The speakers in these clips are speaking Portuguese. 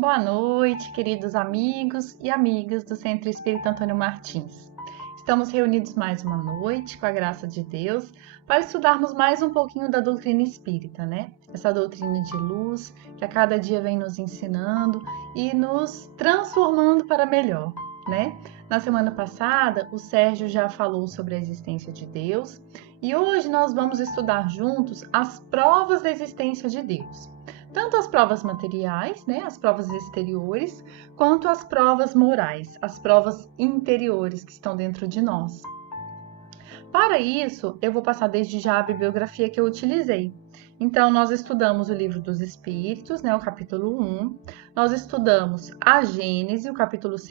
Boa noite, queridos amigos e amigas do Centro Espírita Antônio Martins. Estamos reunidos mais uma noite, com a graça de Deus, para estudarmos mais um pouquinho da doutrina espírita, né? Essa doutrina de luz que a cada dia vem nos ensinando e nos transformando para melhor, né? Na semana passada, o Sérgio já falou sobre a existência de Deus e hoje nós vamos estudar juntos as provas da existência de Deus. Tanto as provas materiais, né, as provas exteriores, quanto as provas morais, as provas interiores que estão dentro de nós. Para isso, eu vou passar desde já a bibliografia que eu utilizei. Então, nós estudamos o Livro dos Espíritos, né, o capítulo 1, nós estudamos a Gênese, o capítulo 2,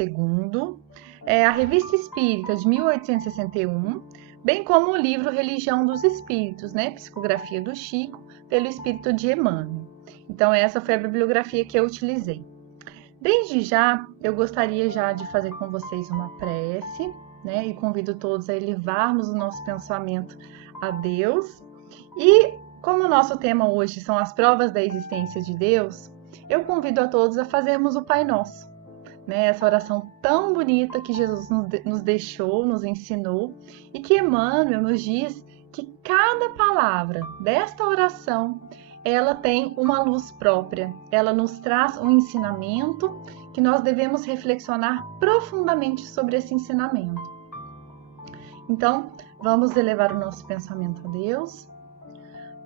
a Revista Espírita de 1861, bem como o livro Religião dos Espíritos, né, psicografia do Chico, pelo Espírito de Emmanuel. Então, essa foi a bibliografia que eu utilizei. Desde já, eu gostaria já de fazer com vocês uma prece, né? E convido todos a elevarmos o nosso pensamento a Deus. E como o nosso tema hoje são as provas da existência de Deus, eu convido a todos a fazermos o Pai Nosso, né? Essa oração tão bonita que Jesus nos deixou, nos ensinou, e que Emmanuel nos diz que cada palavra desta oração ela tem uma luz própria, ela nos traz um ensinamento que nós devemos reflexionar profundamente sobre esse ensinamento. Então, vamos elevar o nosso pensamento a Deus.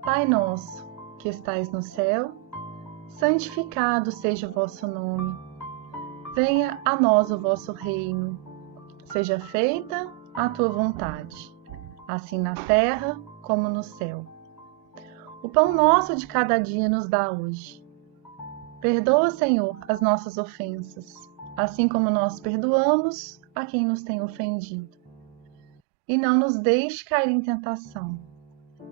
Pai nosso, que estais no céu, santificado seja o vosso nome. Venha a nós o vosso reino. Seja feita a tua vontade, assim na terra como no céu. O pão nosso de cada dia nos dá hoje. Perdoa, Senhor, as nossas ofensas, assim como nós perdoamos a quem nos tem ofendido. E não nos deixe cair em tentação,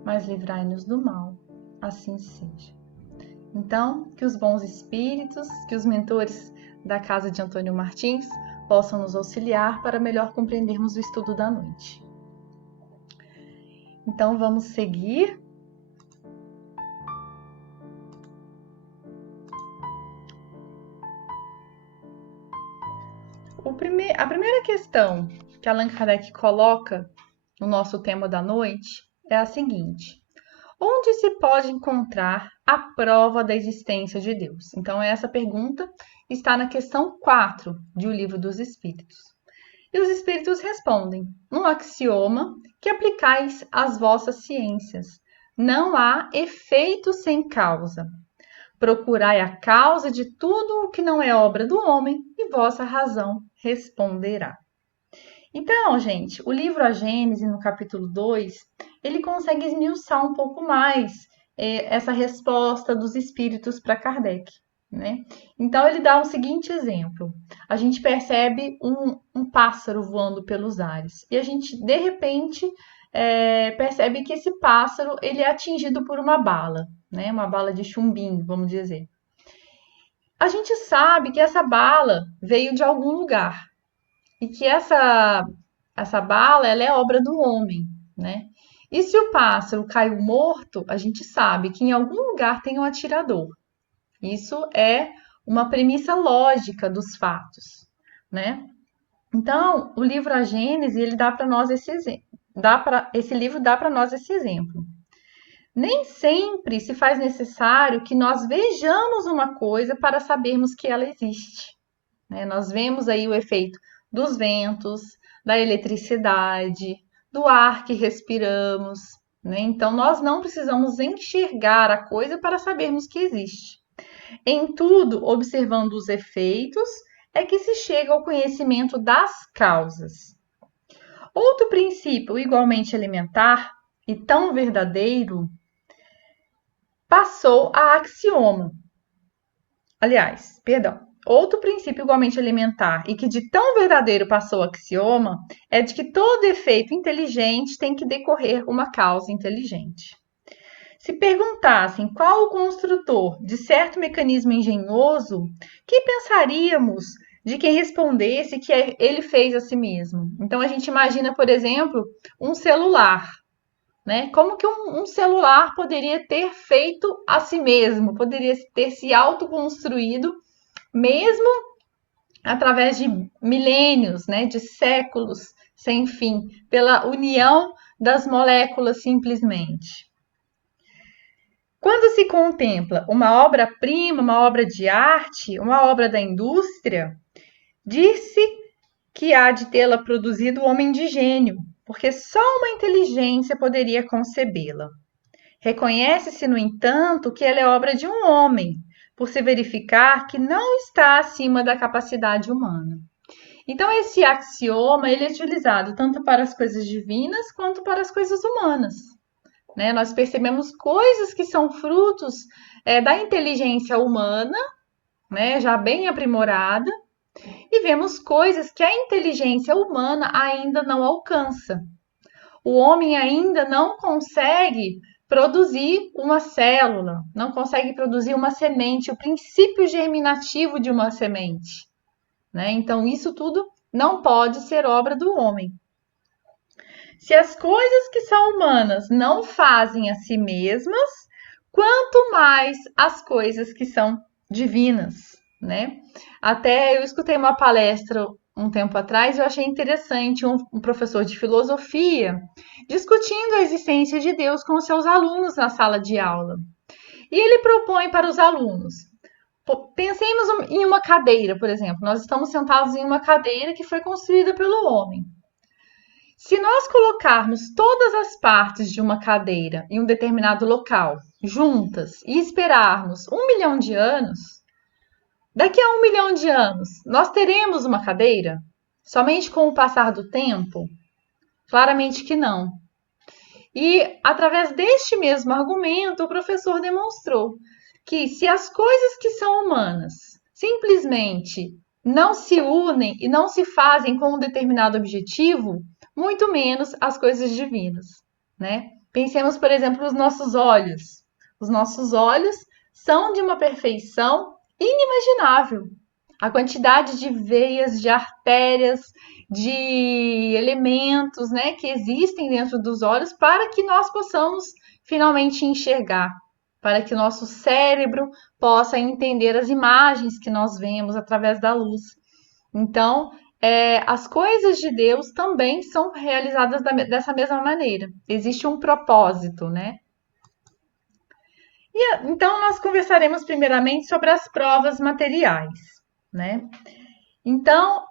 mas livrai-nos do mal, assim seja. Então, que os bons espíritos, que os mentores da casa de Antônio Martins possam nos auxiliar para melhor compreendermos o estudo da noite. Então, vamos seguir. A primeira questão que Allan Kardec coloca no nosso tema da noite é a seguinte: onde se pode encontrar a prova da existência de Deus? Então, essa pergunta está na questão 4 de O Livro dos Espíritos. E os Espíritos respondem: um axioma que aplicais às vossas ciências. Não há efeito sem causa. Procurai a causa de tudo o que não é obra do homem, e vossa razão responderá. Então, gente, o livro A Gênese, no capítulo 2, ele consegue esmiuçar um pouco mais essa resposta dos espíritos para Kardec, né? Então, ele dá o seguinte exemplo. A gente percebe um pássaro voando pelos ares e a gente, de repente, percebe que esse pássaro ele é atingido por uma bala, né? Uma bala de chumbinho, vamos dizer. A gente sabe que essa bala veio de algum lugar e que essa bala ela é obra do homem, né? E se o pássaro caiu morto, a gente sabe que em algum lugar tem um atirador. Isso é uma premissa lógica dos fatos, né? Então, o livro A Gênese, ele dá para nós esse exemplo. Esse livro dá para nós esse exemplo. Nem sempre se faz necessário que nós vejamos uma coisa para sabermos que ela existe, né? Nós vemos aí o efeito dos ventos, da eletricidade, do ar que respiramos, né? Então, nós não precisamos enxergar a coisa para sabermos que existe. Em tudo, observando os efeitos, é que se chega ao conhecimento das causas. Outro princípio igualmente elementar e tão verdadeiro passou a axioma. Aliás, perdão. Outro princípio igualmente elementar e que de tão verdadeiro passou a axioma é de que todo efeito inteligente tem que decorrer uma causa inteligente. Se perguntassem qual o construtor de certo mecanismo engenhoso, que pensaríamos de quem respondesse que ele fez a si mesmo? Então a gente imagina, por exemplo, um celular. Né? Como que um celular poderia ter feito a si mesmo, poderia ter se autoconstruído mesmo através de milênios, né, de séculos sem fim, pela união das moléculas simplesmente. Quando se contempla uma obra-prima, uma obra de arte, uma obra da indústria, diz-se que há de tê-la produzido o homem de gênio, porque só uma inteligência poderia concebê-la. Reconhece-se, no entanto, que ela é obra de um homem, por se verificar que não está acima da capacidade humana. Então, esse axioma ele é utilizado tanto para as coisas divinas quanto para as coisas humanas. Né? Nós percebemos coisas que são frutos da inteligência humana, né? Já bem aprimorada, e vemos coisas que a inteligência humana ainda não alcança. O homem ainda não consegue produzir uma célula, não consegue produzir uma semente, o princípio germinativo de uma semente. Né? Então, isso tudo não pode ser obra do homem. Se as coisas que são humanas não fazem a si mesmas, quanto mais as coisas que são divinas, né? Até eu escutei uma palestra um tempo atrás, eu achei interessante um professor de filosofia discutindo a existência de Deus com os seus alunos na sala de aula. E ele propõe para os alunos: pensemos em uma cadeira, por exemplo. Nós estamos sentados em uma cadeira que foi construída pelo homem. Se nós colocarmos todas as partes de uma cadeira em um determinado local, juntas, e esperarmos 1 milhão de anos, daqui a 1 milhão de anos, nós teremos uma cadeira? Somente com o passar do tempo? Claramente que não. E, através deste mesmo argumento, o professor demonstrou que se as coisas que são humanas simplesmente não se unem e não se fazem com um determinado objetivo, muito menos as coisas divinas, né? Pensemos, por exemplo, nos nossos olhos. Os nossos olhos são de uma perfeição inimaginável. A quantidade de veias, de artérias, de elementos, né, que existem dentro dos olhos para que nós possamos finalmente enxergar, para que nosso cérebro possa entender as imagens que nós vemos através da luz. Então, as coisas de Deus também são realizadas dessa mesma maneira. Existe um propósito, né? Então, nós conversaremos primeiramente sobre as provas materiais, né? Então,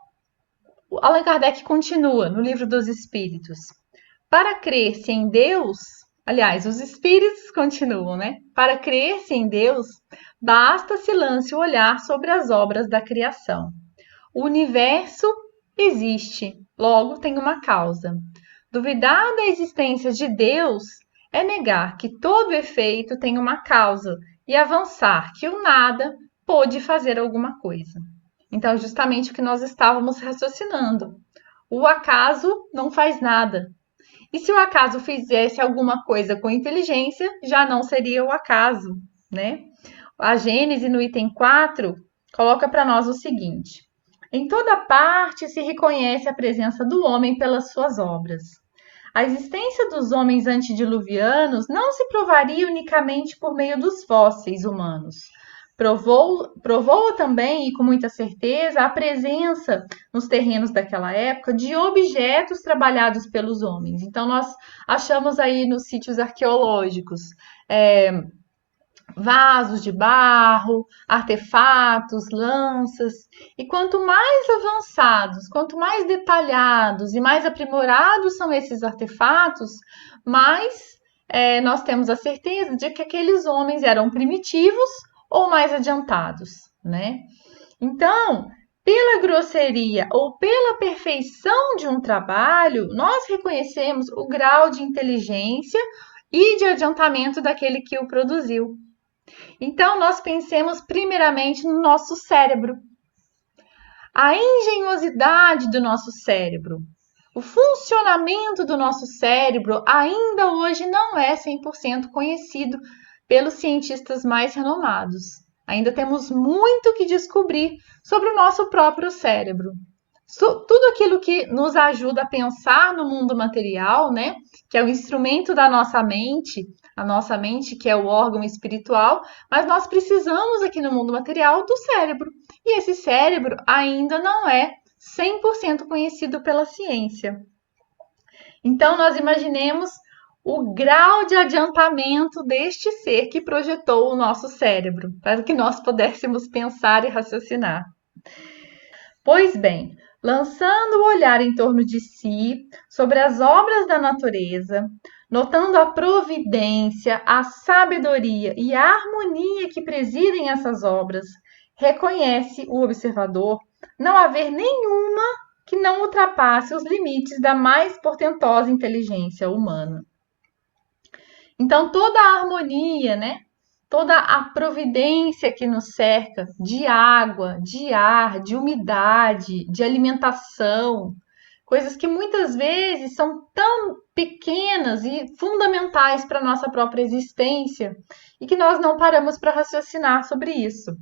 Allan Kardec continua no Livro dos Espíritos. Para crer-se em Deus, aliás, os espíritos continuam, né? Para crer-se em Deus, basta se lance o olhar sobre as obras da criação. O universo existe, logo tem uma causa. Duvidar da existência de Deus é negar que todo efeito tem uma causa e avançar que o nada pôde fazer alguma coisa. Então, justamente o que nós estávamos raciocinando. O acaso não faz nada. E se o acaso fizesse alguma coisa com inteligência, já não seria o acaso, né? A Gênese, no item 4, coloca para nós o seguinte: em toda parte se reconhece a presença do homem pelas suas obras. A existência dos homens antediluvianos não se provaria unicamente por meio dos fósseis humanos. Provou também, e com muita certeza, a presença nos terrenos daquela época de objetos trabalhados pelos homens. Então, nós achamos aí nos sítios arqueológicos vasos de barro, artefatos, lanças. E quanto mais avançados, quanto mais detalhados e mais aprimorados são esses artefatos, mais nós temos a certeza de que aqueles homens eram primitivos ou mais adiantados, né? Então, pela grosseria ou pela perfeição de um trabalho, nós reconhecemos o grau de inteligência e de adiantamento daquele que o produziu. Então, nós pensemos primeiramente no nosso cérebro. A engenhosidade do nosso cérebro, o funcionamento do nosso cérebro ainda hoje não é 100% conhecido pelos cientistas mais renomados. Ainda temos muito que descobrir sobre o nosso próprio cérebro, Tudo aquilo que nos ajuda a pensar no mundo material, né? Que é o instrumento da nossa mente, a nossa mente, que é o órgão espiritual, mas nós precisamos aqui no mundo material do cérebro. E esse cérebro ainda não é 100% conhecido pela ciência. Então, nós imaginemos o grau de adiantamento deste ser que projetou o nosso cérebro, para que nós pudéssemos pensar e raciocinar. Pois bem, lançando o olhar em torno de si, sobre as obras da natureza, notando a providência, a sabedoria e a harmonia que presidem essas obras, reconhece o observador não haver nenhuma que não ultrapasse os limites da mais portentosa inteligência humana. Então, toda a harmonia, né? Toda a providência que nos cerca de água, de ar, de umidade, de alimentação, coisas que muitas vezes são tão pequenas e fundamentais para a nossa própria existência e que nós não paramos para raciocinar sobre isso.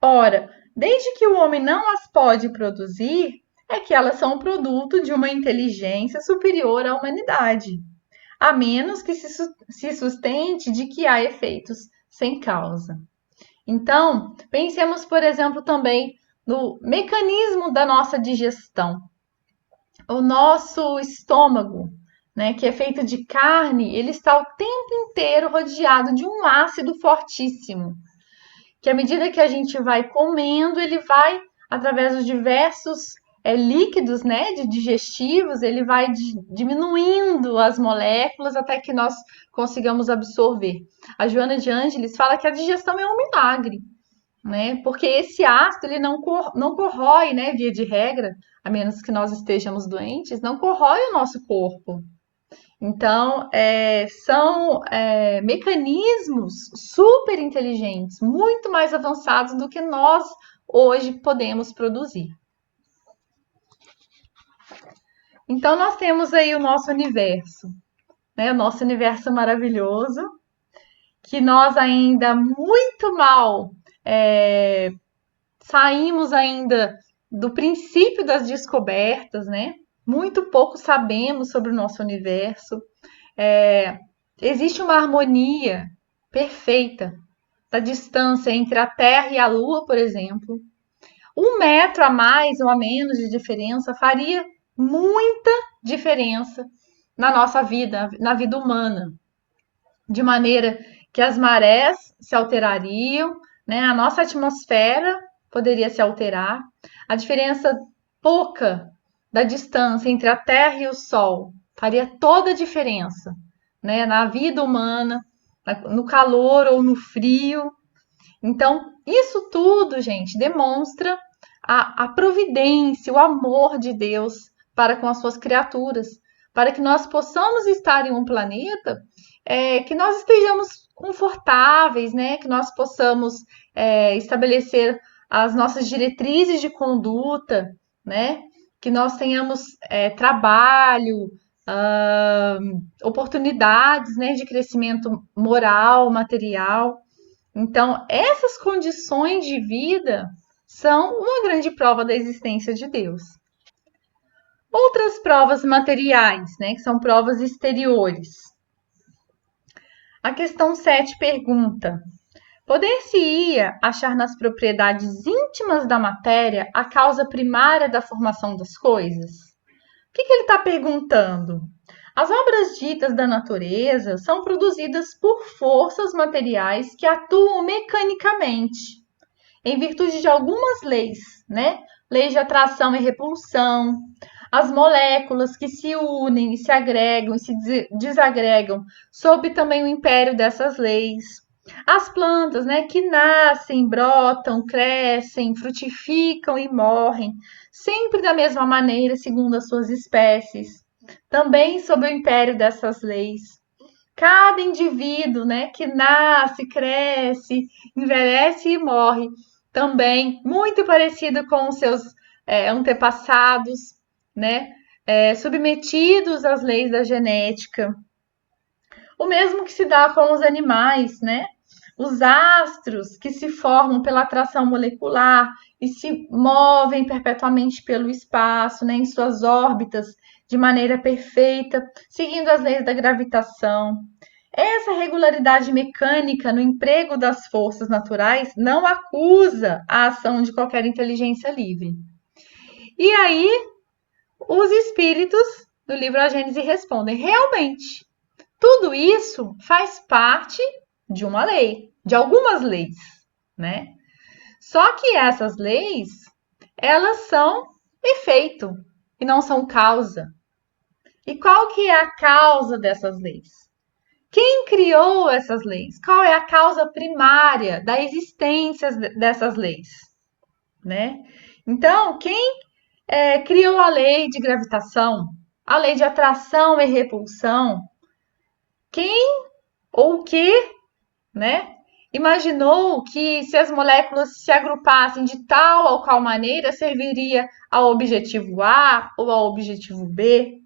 Ora, desde que o homem não as pode produzir, é que elas são produto de uma inteligência superior à humanidade, a menos que se sustente de que há efeitos sem causa. Então, pensemos, por exemplo, também no mecanismo da nossa digestão. O nosso estômago, né, que é feito de carne, ele está o tempo inteiro rodeado de um ácido fortíssimo, que à medida que a gente vai comendo, ele vai, através dos diversos líquidos, né, de digestivos, ele vai diminuindo as moléculas até que nós consigamos absorver. A Joana de Ângeles fala que a digestão é um milagre, né, porque esse ácido ele não corrói, né, via de regra, a menos que nós estejamos doentes, não corrói o nosso corpo. Então, são mecanismos super inteligentes, muito mais avançados do que nós hoje podemos produzir. Então, nós temos aí o nosso universo, né? O nosso universo maravilhoso, que nós ainda muito mal saímos ainda do princípio das descobertas, né? Muito pouco sabemos sobre o nosso universo. Existe uma harmonia perfeita da distância entre a Terra e a Lua, por exemplo. 1 metro a mais ou a menos de diferença faria muita diferença na nossa vida, na vida humana, de maneira que as marés se alterariam, né? A nossa atmosfera poderia se alterar, a diferença pouca da distância entre a Terra e o Sol faria toda a diferença, né? Na vida humana, no calor ou no frio. Então, isso tudo, gente, demonstra a providência, o amor de Deus para com as suas criaturas, para que nós possamos estar em um planeta que nós estejamos confortáveis, né? Que nós possamos estabelecer as nossas diretrizes de conduta, né? Que nós tenhamos trabalho, oportunidades, né, de crescimento moral, material. Então, essas condições de vida são uma grande prova da existência de Deus. Outras provas materiais, né, que são provas exteriores. A questão 7 pergunta: poder-se-ia achar nas propriedades íntimas da matéria a causa primária da formação das coisas? O que ele está perguntando? As obras ditas da natureza são produzidas por forças materiais que atuam mecanicamente, em virtude de algumas leis, né? Leis de atração e repulsão, as moléculas que se unem e se agregam e se desagregam sob também o império dessas leis. As plantas, né, que nascem, brotam, crescem, frutificam e morrem, sempre da mesma maneira, segundo as suas espécies, também sob o império dessas leis. Cada indivíduo, né, que nasce, cresce, envelhece e morre, também muito parecido com os seus antepassados, né, submetidos às leis da genética. O mesmo que se dá com os animais, né? Os astros que se formam pela atração molecular e se movem perpetuamente pelo espaço, né, em suas órbitas de maneira perfeita, seguindo as leis da gravitação. Essa regularidade mecânica no emprego das forças naturais não acusa a ação de qualquer inteligência livre. E aí, os espíritos do livro A Gênese respondem: realmente, tudo isso faz parte de uma lei, de algumas leis, né? Só que essas leis, elas são efeito e não são causa. E qual que é a causa dessas leis? Quem criou essas leis? Qual é a causa primária da existência dessas leis, né? Então, quem criou a lei de gravitação, a lei de atração e repulsão? Quem ou o que, né? Imaginou que se as moléculas se agrupassem de tal ou qual maneira serviria ao objetivo A ou ao objetivo B,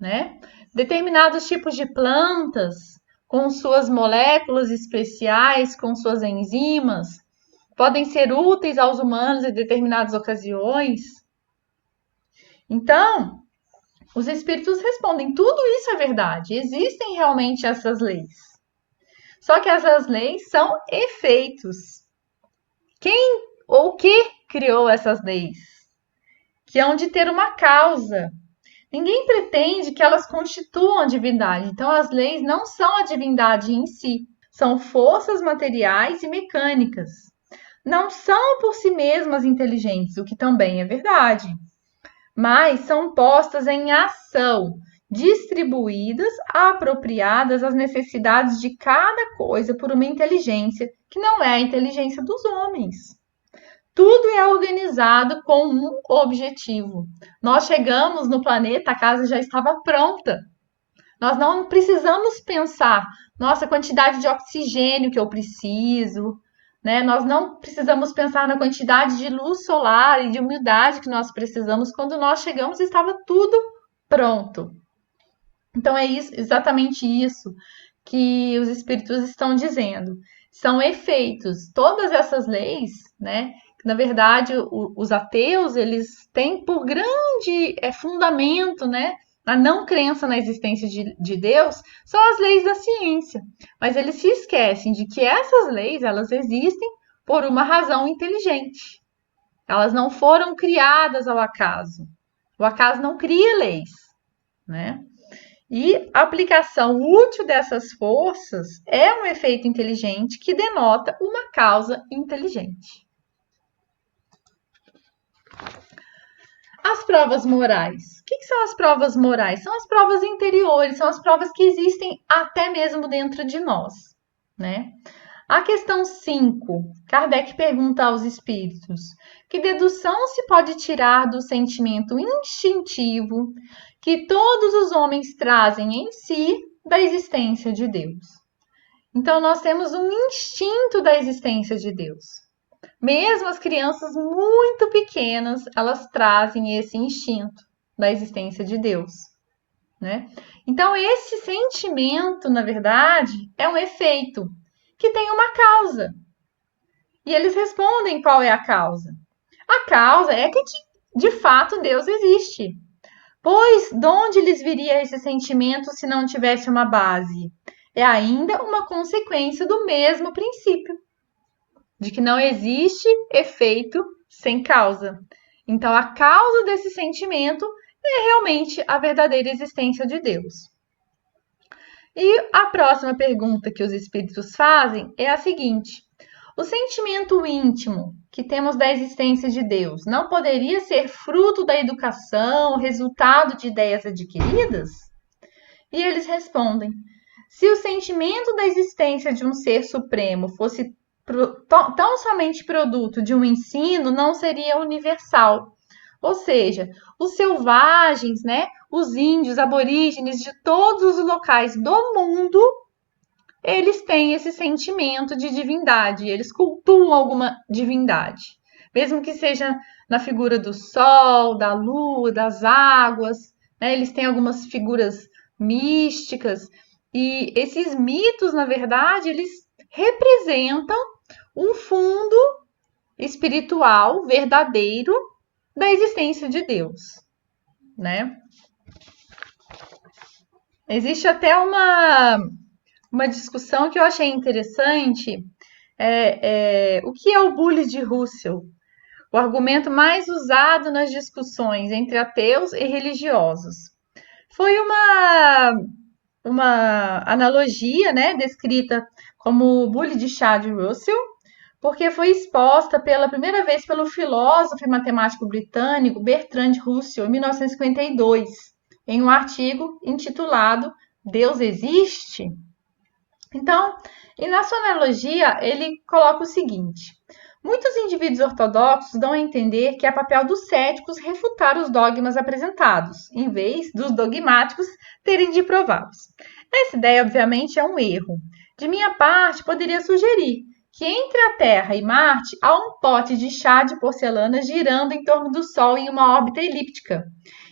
né? Determinados tipos de plantas, com suas moléculas especiais, com suas enzimas, podem ser úteis aos humanos em determinadas ocasiões. Então, os espíritos respondem: tudo isso é verdade, existem realmente essas leis. Só que essas leis são efeitos. Quem ou que criou essas leis? Que hão de ter uma causa. Ninguém pretende que elas constituam a divindade. Então, as leis não são a divindade em si, são forças materiais e mecânicas. Não são por si mesmas inteligentes, o que também é verdade, mas são postas em ação, distribuídas, apropriadas às necessidades de cada coisa por uma inteligência que não é a inteligência dos homens. Tudo é organizado com um objetivo. Nós chegamos no planeta, a casa já estava pronta. Nós não precisamos pensar, nossa, a quantidade de oxigênio que eu preciso, né? Nós não precisamos pensar na quantidade de luz solar e de umidade que nós precisamos. Quando nós chegamos, estava tudo pronto. Então é isso, exatamente isso que os espíritos estão dizendo. São efeitos. Todas essas leis, né? Na verdade, os ateus, eles têm por grande fundamento, né, a não crença na existência de Deus, são as leis da ciência. Mas eles se esquecem de que essas leis, elas existem por uma razão inteligente. Elas não foram criadas ao acaso. O acaso não cria leis, né? E a aplicação útil dessas forças é um efeito inteligente que denota uma causa inteligente. As provas morais. O que são as provas morais? São as provas interiores, são as provas que existem até mesmo dentro de nós, né? A questão 5, Kardec pergunta aos espíritos: que dedução se pode tirar do sentimento instintivo que todos os homens trazem em si da existência de Deus? Então, nós temos um instinto da existência de Deus. Mesmo as crianças muito pequenas, elas trazem esse instinto da existência de Deus, né? Então, esse sentimento, na verdade, é um efeito que tem uma causa. E eles respondem qual é a causa. A causa é que, de fato, Deus existe. Pois, de onde lhes viria esse sentimento se não tivesse uma base? É ainda uma consequência do mesmo princípio, de que não existe efeito sem causa. Então, a causa desse sentimento é realmente a verdadeira existência de Deus. E a próxima pergunta que os espíritos fazem é a seguinte: o sentimento íntimo que temos da existência de Deus não poderia ser fruto da educação, resultado de ideias adquiridas? E eles respondem: se o sentimento da existência de um ser supremo fosse tão somente produto de um ensino, não seria universal. Ou seja, os selvagens, né, os índios, aborígenes de todos os locais do mundo, eles têm esse sentimento de divindade, eles cultuam alguma divindade. Mesmo que seja na figura do sol, da lua, das águas, né, eles têm algumas figuras místicas. E esses mitos, na verdade, eles representam um fundo espiritual verdadeiro da existência de Deus, né? Existe até uma discussão que eu achei interessante, o que é o bully de Russell? O argumento mais usado nas discussões entre ateus e religiosos. Foi uma analogia, né, descrita como o bully de chá de Russell, porque foi exposta pela primeira vez pelo filósofo e matemático britânico Bertrand Russell, em 1952, em um artigo intitulado Deus existe? Então, e na sua analogia, ele coloca o seguinte: muitos indivíduos ortodoxos dão a entender que é papel dos céticos refutar os dogmas apresentados, em vez dos dogmáticos terem de prová-los. Essa ideia, obviamente, é um erro. De minha parte, poderia sugerir que entre a Terra e Marte há um pote de chá de porcelana girando em torno do Sol em uma órbita elíptica.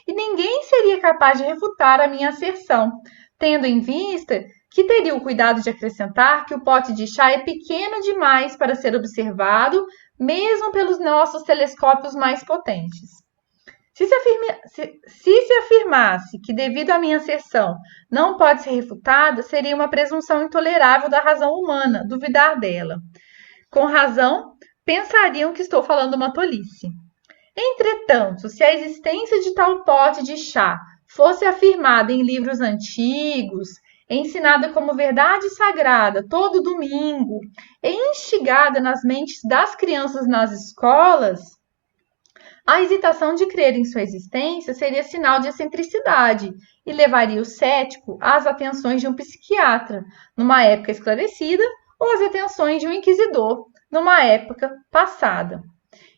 E ninguém seria capaz de refutar a minha asserção, tendo em vista que teria o cuidado de acrescentar que o pote de chá é pequeno demais para ser observado, mesmo pelos nossos telescópios mais potentes. Se se afirmasse que, devido à minha asserção, não pode ser refutada, seria uma presunção intolerável da razão humana, duvidar dela. Com razão, pensariam que estou falando uma tolice. Entretanto, se a existência de tal pote de chá fosse afirmada em livros antigos, ensinada como verdade sagrada todo domingo e instigada nas mentes das crianças nas escolas, a hesitação de crer em sua existência seria sinal de excentricidade e levaria o cético às atenções de um psiquiatra, numa época esclarecida, ou às atenções de um inquisidor, numa época passada.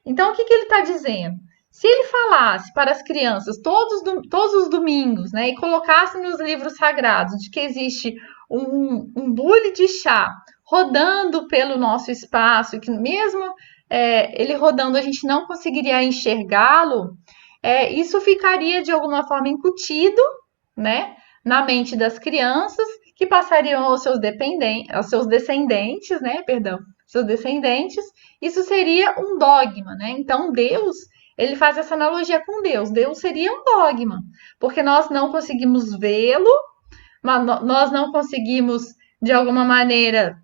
Então, o que ele está dizendo? Se ele falasse para as crianças todos os domingos, né, e colocasse nos livros sagrados de que existe um bule de chá rodando pelo nosso espaço, e que mesmo ele rodando a gente não conseguiria enxergá-lo, isso ficaria de alguma forma incutido, né, na mente das crianças, que passariam aos seus descendentes, né, perdão, seus descendentes. Isso seria um dogma, né? Então Deus, ele faz essa analogia com Deus. Deus seria um dogma, porque nós não conseguimos vê-lo, nós não conseguimos de alguma maneira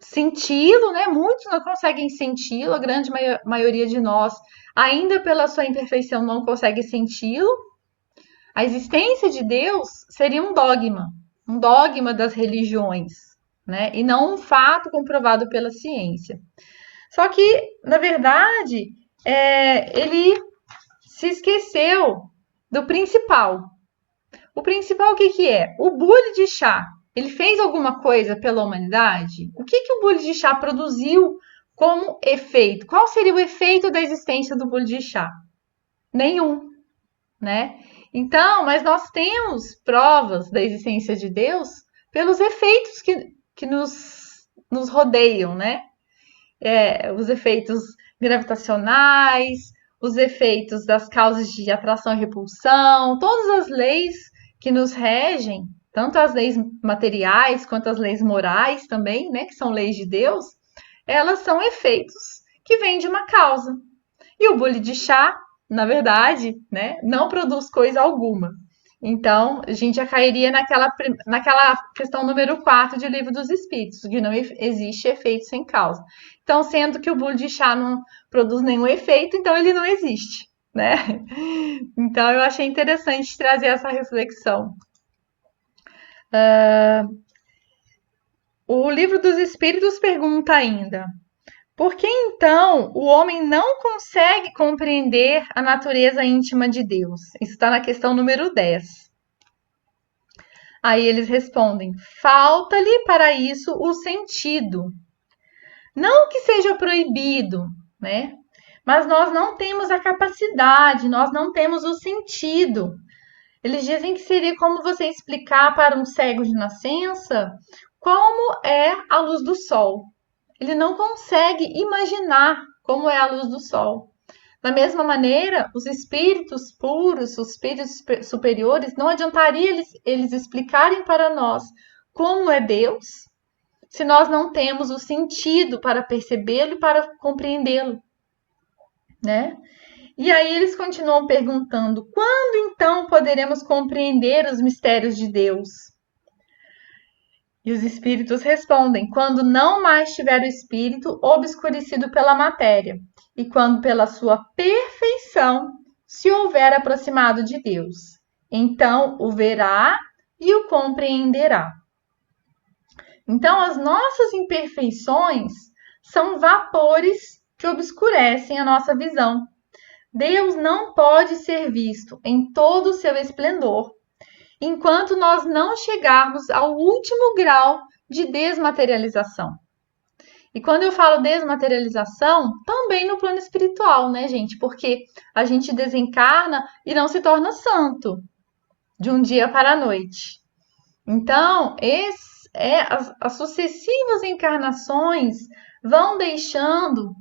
senti-lo, né? Muitos não conseguem senti-lo, a grande maioria de nós, ainda pela sua imperfeição, não consegue senti-lo. A existência de Deus seria um dogma das religiões, né? E não um fato comprovado pela ciência. Só que, na verdade, ele se esqueceu do principal. O principal o que é? O bule de chá, ele fez alguma coisa pela humanidade? O que o bule de chá produziu como efeito? Qual seria o efeito da existência do bule de chá? Nenhum, né? Então, mas nós temos provas da existência de Deus pelos efeitos que nos rodeiam, né? Os efeitos gravitacionais, os efeitos das causas de atração e repulsão, todas as leis que nos regem, tanto as leis materiais quanto as leis morais também, né, que são leis de Deus, elas são efeitos que vêm de uma causa. E o bule de chá, na verdade, né, não produz coisa alguma. Então, a gente já cairia naquela questão número 4 de Livro dos Espíritos, de não existe efeito sem causa. Então, sendo que o bule de chá não produz nenhum efeito, então ele não existe, né? Então, eu achei interessante trazer essa reflexão. O Livro dos Espíritos pergunta ainda: por que então o homem não consegue compreender a natureza íntima de Deus? Isso está na questão número 10. Aí eles respondem: falta-lhe para isso o sentido. Não que seja proibido, né? Mas nós não temos a capacidade, nós não temos o sentido. Eles dizem que seria como você explicar para um cego de nascença como é a luz do sol. Ele não consegue imaginar como é a luz do sol. Da mesma maneira, os espíritos puros, os espíritos superiores, não adiantaria eles explicarem para nós como é Deus, se nós não temos o sentido para percebê-lo e para compreendê-lo, né? E aí eles continuam perguntando: quando então poderemos compreender os mistérios de Deus? E os espíritos respondem: quando não mais tiver o espírito obscurecido pela matéria, e quando pela sua perfeição se houver aproximado de Deus. Então o verá e o compreenderá. Então, as nossas imperfeições são vapores que obscurecem a nossa visão. Deus não pode ser visto em todo o seu esplendor, enquanto nós não chegarmos ao último grau de desmaterialização. E quando eu falo desmaterialização, também no plano espiritual, né, gente? Porque a gente desencarna e não se torna santo de um dia para a noite. Então, as sucessivas encarnações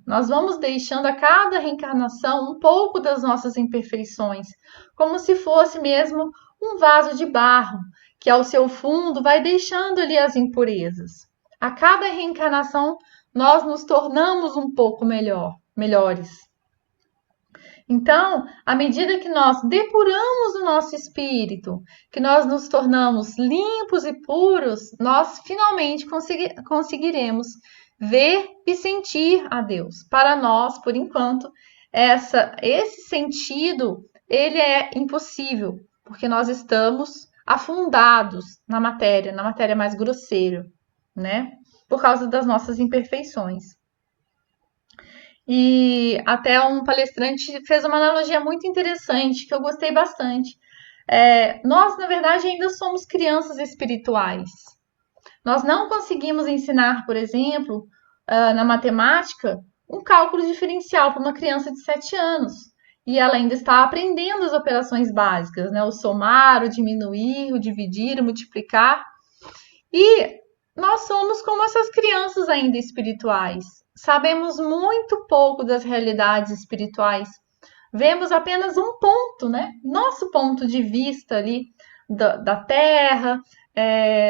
nós vamos deixando a cada reencarnação um pouco das nossas imperfeições, como se fosse mesmo um vaso de barro, que ao seu fundo vai deixando ali as impurezas. A cada reencarnação, nós nos tornamos um pouco melhores. Então, à medida que nós depuramos o nosso espírito, que nós nos tornamos limpos e puros, nós finalmente conseguiremos ver e sentir a Deus. Para nós, por enquanto, esse sentido, ele é impossível, porque nós estamos afundados na matéria mais grosseira, né? Por causa das nossas imperfeições. E até um palestrante fez uma analogia muito interessante, que eu gostei bastante. Nós, na verdade, ainda somos crianças espirituais. Nós não conseguimos ensinar, por exemplo, na matemática, um cálculo diferencial para uma criança de 7 anos. E ela ainda está aprendendo as operações básicas, né? O somar, o diminuir, o dividir, o multiplicar. E nós somos como essas crianças ainda espirituais. Sabemos muito pouco das realidades espirituais. Vemos apenas um ponto, né? Nosso ponto de vista ali da Terra,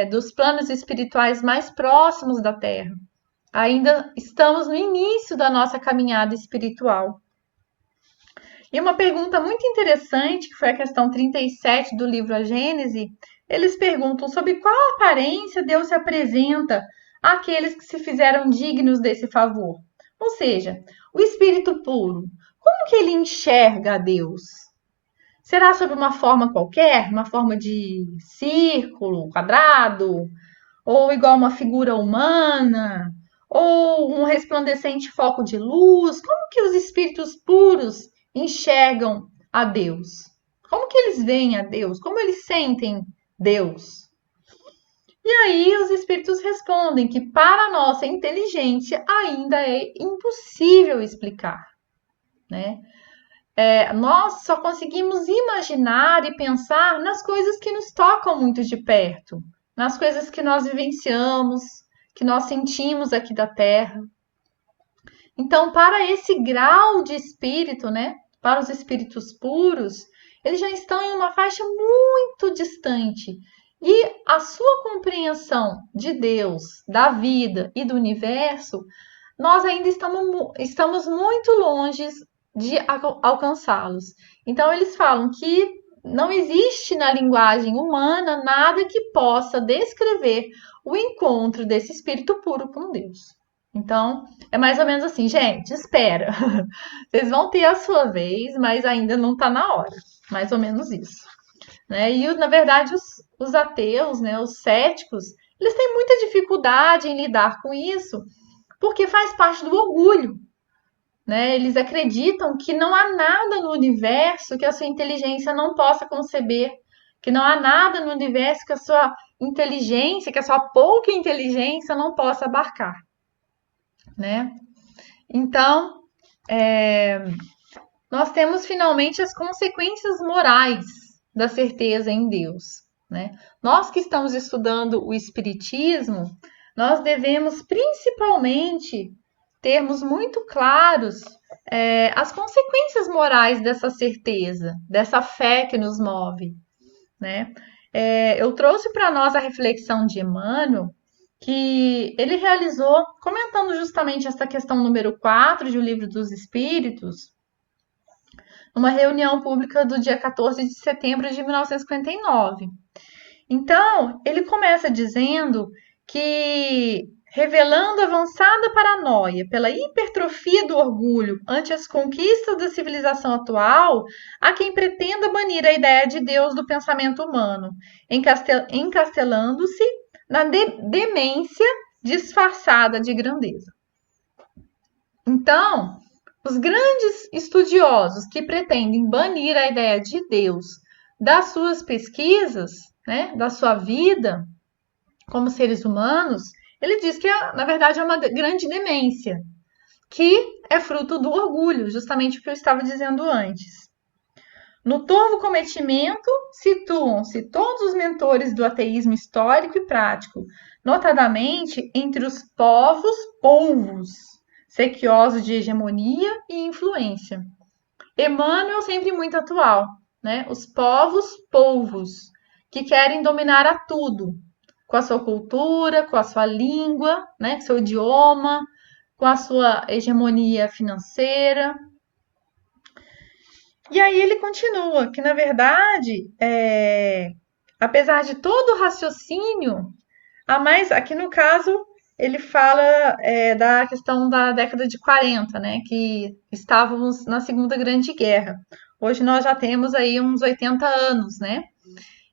dos planos espirituais mais próximos da Terra. Ainda estamos no início da nossa caminhada espiritual. E uma pergunta muito interessante, que foi a questão 37 do livro A Gênese, eles perguntam sobre qual aparência Deus se apresenta àqueles que se fizeram dignos desse favor. Ou seja, o espírito puro, como que ele enxerga a Deus? Será sob uma forma qualquer, uma forma de círculo, quadrado, ou igual uma figura humana, ou um resplandecente foco de luz? Como que os espíritos puros enxergam a Deus? Como que eles veem a Deus? Como eles sentem Deus? E aí os espíritos respondem que para a nossa inteligência ainda é impossível explicar, né? Nós só conseguimos imaginar e pensar nas coisas que nos tocam muito de perto, nas coisas que nós vivenciamos, que nós sentimos aqui da Terra. Então, para esse grau de espírito, né, para os espíritos puros, eles já estão em uma faixa muito distante. E a sua compreensão de Deus, da vida e do universo, nós ainda estamos muito longe de alcançá-los. Então, eles falam que não existe na linguagem humana nada que possa descrever o encontro desse espírito puro com Deus. Então, é mais ou menos assim, gente, espera. Vocês vão ter a sua vez, mas ainda não está na hora. Mais ou menos isso. Né? E, na verdade, os ateus, né, os céticos, eles têm muita dificuldade em lidar com isso, porque faz parte do orgulho. Né? Eles acreditam que não há nada no universo que a sua inteligência não possa conceber, que não há nada no universo que a sua inteligência, que a sua pouca inteligência não possa abarcar. Né? Então, nós temos finalmente as consequências morais da certeza em Deus. Né? Nós que estamos estudando o Espiritismo, nós devemos principalmente termos muito claros as consequências morais dessa certeza, dessa fé que nos move. Né? Eu trouxe para nós a reflexão de Emmanuel, que ele realizou, comentando justamente essa questão número 4 de O Livro dos Espíritos, numa reunião pública do dia 14 de setembro de 1959. Então, ele começa dizendo que, revelando avançada paranoia pela hipertrofia do orgulho ante as conquistas da civilização atual, há quem pretenda banir a ideia de Deus do pensamento humano, encastelando-se na demência disfarçada de grandeza. Então, os grandes estudiosos que pretendem banir a ideia de Deus das suas pesquisas, né, da sua vida como seres humanos, ele diz que, na verdade, é uma grande demência, que é fruto do orgulho, justamente o que eu estava dizendo antes. No torvo cometimento, situam-se todos os mentores do ateísmo histórico e prático, notadamente entre os polvos, sequiosos de hegemonia e influência. Emmanuel sempre muito atual, né? Os polvos, que querem dominar a tudo, com a sua cultura, com a sua língua, né? Com seu idioma, com a sua hegemonia financeira. E aí ele continua que, na verdade, apesar de todo o raciocínio, aqui no caso, ele fala da questão da década de 40, né? Que estávamos na Segunda Grande Guerra. Hoje nós já temos aí uns 80 anos, né?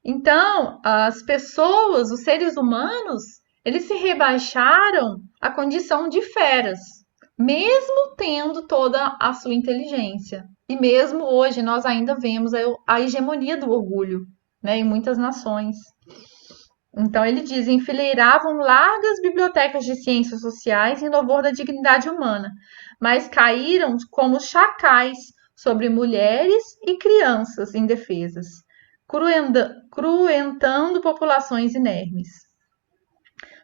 Então, as pessoas, os seres humanos, eles se rebaixaram à condição de feras, mesmo tendo toda a sua inteligência. E mesmo hoje nós ainda vemos a hegemonia do orgulho, né, em muitas nações. Então ele diz: enfileiravam largas bibliotecas de ciências sociais em louvor da dignidade humana, mas caíram como chacais sobre mulheres e crianças indefesas, cruentando populações inermes.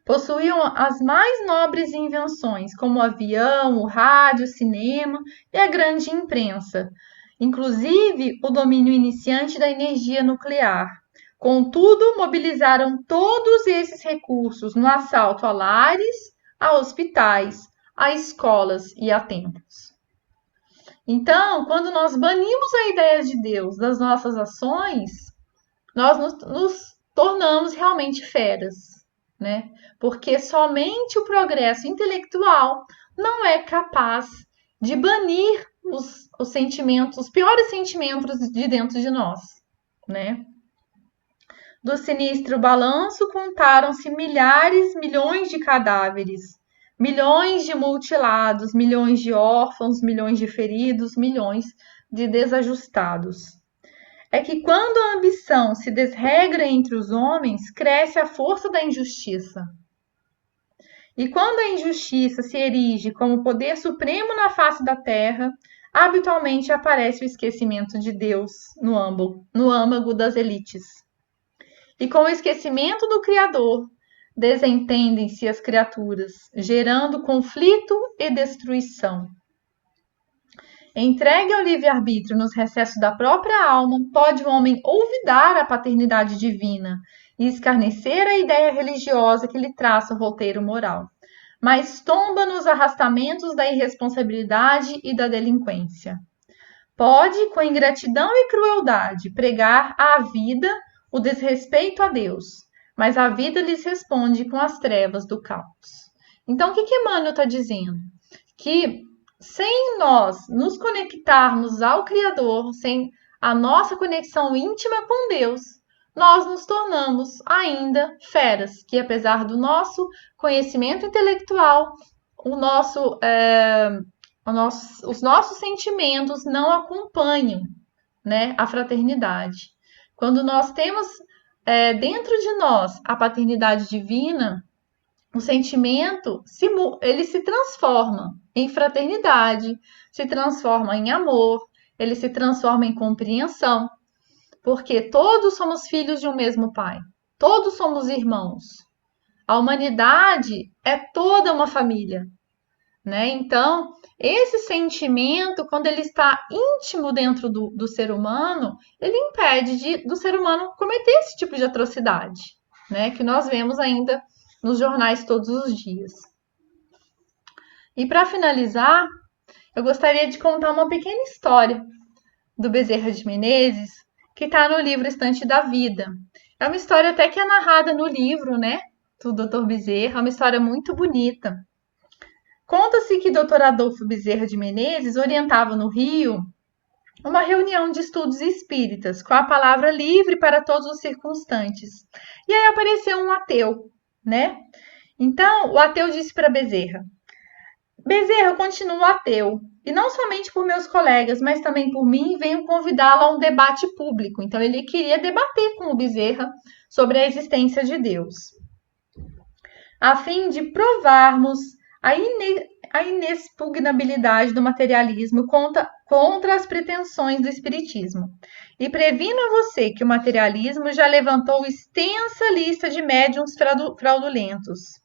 Possuíam as mais nobres invenções, como o avião, o rádio, o cinema e a grande imprensa, inclusive o domínio iniciante da energia nuclear. Contudo, mobilizaram todos esses recursos no assalto a lares, a hospitais, a escolas e a templos. Então, quando nós banimos a ideia de Deus das nossas ações, nós nos tornamos realmente feras, né? Porque somente o progresso intelectual não é capaz de banir os sentimentos, os piores sentimentos de dentro de nós, né? Do sinistro balanço contaram-se milhões de cadáveres, milhões de mutilados, milhões de órfãos, milhões de feridos, milhões de desajustados. É que quando a ambição se desregra entre os homens, cresce a força da injustiça. E quando a injustiça se erige como poder supremo na face da terra, habitualmente aparece o esquecimento de Deus no âmago das elites. E com o esquecimento do Criador, desentendem-se as criaturas, gerando conflito e destruição. Entregue ao livre-arbítrio nos recessos da própria alma, pode o homem olvidar a paternidade divina e escarnecer a ideia religiosa que lhe traça o roteiro moral, mas tomba nos arrastamentos da irresponsabilidade e da delinquência. Pode, com ingratidão e crueldade, pregar à vida o desrespeito a Deus, mas a vida lhes responde com as trevas do caos. Então, o que Emmanuel está dizendo? Que sem nós nos conectarmos ao Criador, sem a nossa conexão íntima com Deus, nós nos tornamos ainda feras, que apesar do nosso conhecimento intelectual, os nossos sentimentos não acompanham, né, a fraternidade. Quando nós temos dentro de nós a paternidade divina, o sentimento ele se transforma em fraternidade, se transforma em amor, ele se transforma em compreensão, porque todos somos filhos de um mesmo Pai, todos somos irmãos. A humanidade é toda uma família, né? Então, esse sentimento, quando ele está íntimo dentro do ser humano, ele impede do ser humano cometer esse tipo de atrocidade, né? Que nós vemos ainda nos jornais todos os dias. E para finalizar, eu gostaria de contar uma pequena história do Bezerra de Menezes, que está no livro Estante da Vida. É uma história até que é narrada no livro, né, do Dr. Bezerra, é uma história muito bonita. Conta-se que Dr. Adolfo Bezerra de Menezes orientava no Rio uma reunião de estudos espíritas, com a palavra livre para todos os circunstantes. E aí apareceu um ateu, né? Então, o ateu disse para Bezerra: Bezerra, eu continuo ateu. E não somente por meus colegas, mas também por mim, venho convidá-lo a um debate público. Então, ele queria debater com o Bezerra sobre a existência de Deus, a fim de provarmos a inexpugnabilidade do materialismo contra as pretensões do espiritismo. E previno a você que o materialismo já levantou extensa lista de médiuns fraudulentos,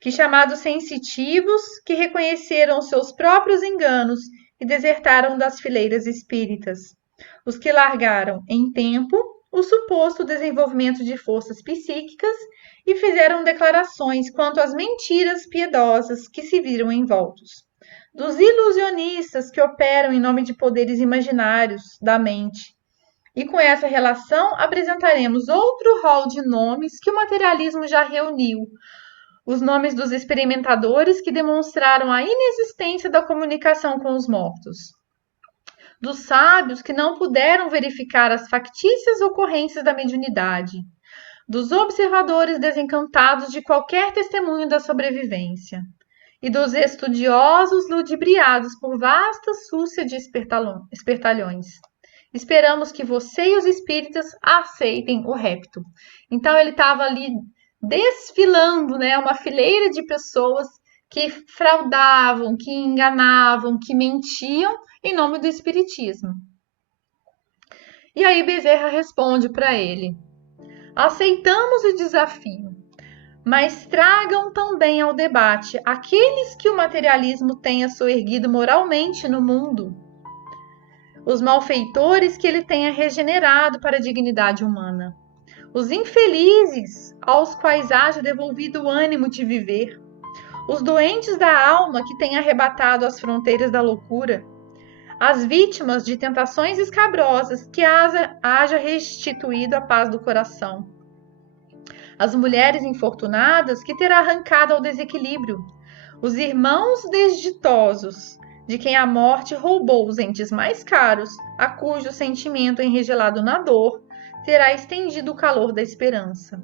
que chamados sensitivos, que reconheceram seus próprios enganos e desertaram das fileiras espíritas, os que largaram em tempo o suposto desenvolvimento de forças psíquicas e fizeram declarações quanto às mentiras piedosas que se viram envoltos, dos ilusionistas que operam em nome de poderes imaginários da mente. E com essa relação apresentaremos outro rol de nomes que o materialismo já reuniu, os nomes dos experimentadores que demonstraram a inexistência da comunicação com os mortos, dos sábios que não puderam verificar as factícias ocorrências da mediunidade, dos observadores desencantados de qualquer testemunho da sobrevivência, e dos estudiosos ludibriados por vasta súcia de espertalhões. Esperamos que você e os espíritas aceitem o repto. Então ele estava ali desfilando, né, uma fileira de pessoas que fraudavam, que enganavam, que mentiam em nome do espiritismo. E aí Bezerra responde para ele: aceitamos o desafio, mas tragam também ao debate aqueles que o materialismo tenha soerguido moralmente no mundo, os malfeitores que ele tenha regenerado para a dignidade humana, os infelizes aos quais haja devolvido o ânimo de viver, os doentes da alma que tenha arrebatado as fronteiras da loucura, as vítimas de tentações escabrosas que haja restituído a paz do coração, as mulheres infortunadas que terá arrancado ao desequilíbrio, os irmãos desditosos de quem a morte roubou os entes mais caros, a cujo sentimento enregelado na dor terá estendido o calor da esperança,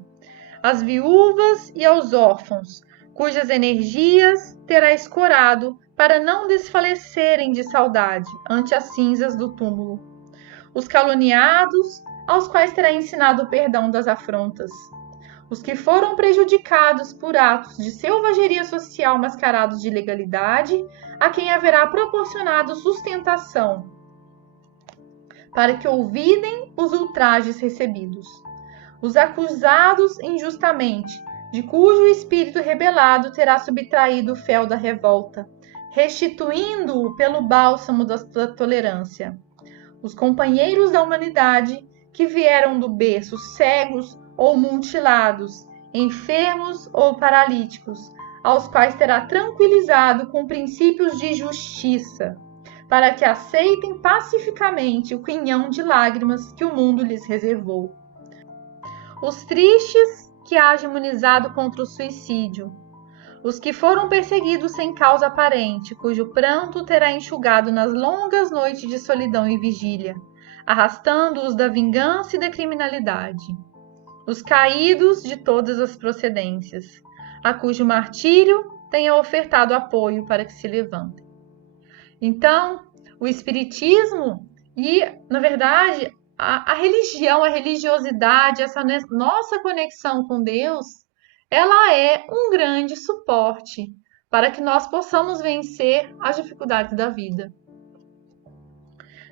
as viúvas e aos órfãos, cujas energias terá escorado para não desfalecerem de saudade ante as cinzas do túmulo, os caluniados, aos quais terá ensinado o perdão das afrontas, os que foram prejudicados por atos de selvageria social mascarados de legalidade, a quem haverá proporcionado sustentação, para que ouvidem os ultrajes recebidos, os acusados injustamente, de cujo espírito rebelado terá subtraído o fel da revolta, restituindo-o pelo bálsamo da tolerância, os companheiros da humanidade que vieram do berço cegos ou mutilados, enfermos ou paralíticos, aos quais terá tranquilizado com princípios de justiça, para que aceitem pacificamente o quinhão de lágrimas que o mundo lhes reservou. Os tristes que haja imunizado contra o suicídio, os que foram perseguidos sem causa aparente, cujo pranto terá enxugado nas longas noites de solidão e vigília, arrastando-os da vingança e da criminalidade, os caídos de todas as procedências, a cujo martírio tenha ofertado apoio para que se levantem. Então, o espiritismo e, na verdade, a religião, a religiosidade, essa nossa conexão com Deus, ela é um grande suporte para que nós possamos vencer as dificuldades da vida.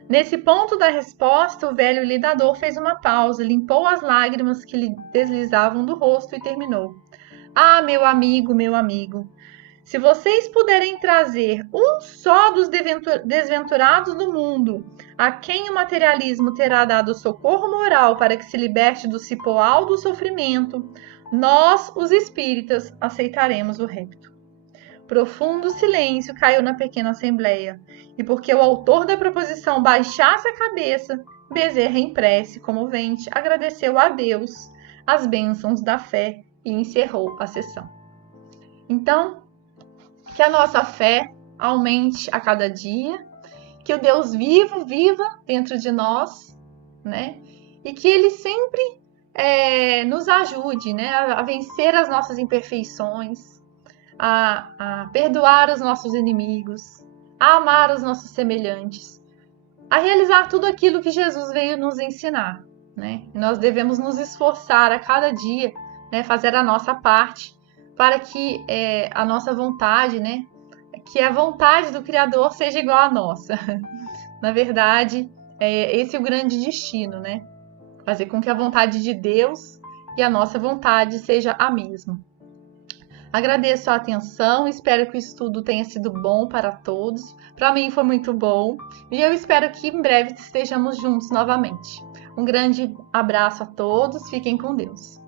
Nesse ponto da resposta, o velho lidador fez uma pausa, limpou as lágrimas que lhe deslizavam do rosto e terminou. Ah, meu amigo, se vocês puderem trazer um só dos desventurados do mundo, a quem o materialismo terá dado socorro moral para que se liberte do cipoal do sofrimento, Nós, os espíritas, aceitaremos o repto. Profundo silêncio caiu na pequena assembleia, e porque o autor da proposição baixasse a cabeça, Bezerra, em prece comovente, agradeceu a Deus as bênçãos da fé e encerrou a sessão. Então, que a nossa fé aumente a cada dia, que o Deus vivo viva dentro de nós, né? E que Ele sempre nos ajude, né, a vencer as nossas imperfeições, a perdoar os nossos inimigos, a amar os nossos semelhantes, a realizar tudo aquilo que Jesus veio nos ensinar, né? E nós devemos nos esforçar a cada dia, né, fazer a nossa parte para que a nossa vontade, né, que a vontade do Criador seja igual à nossa. Na verdade, esse é o grande destino, né? Fazer com que a vontade de Deus e a nossa vontade seja a mesma. Agradeço a atenção, espero que o estudo tenha sido bom para todos. Para mim foi muito bom e eu espero que em breve estejamos juntos novamente. Um grande abraço a todos, fiquem com Deus.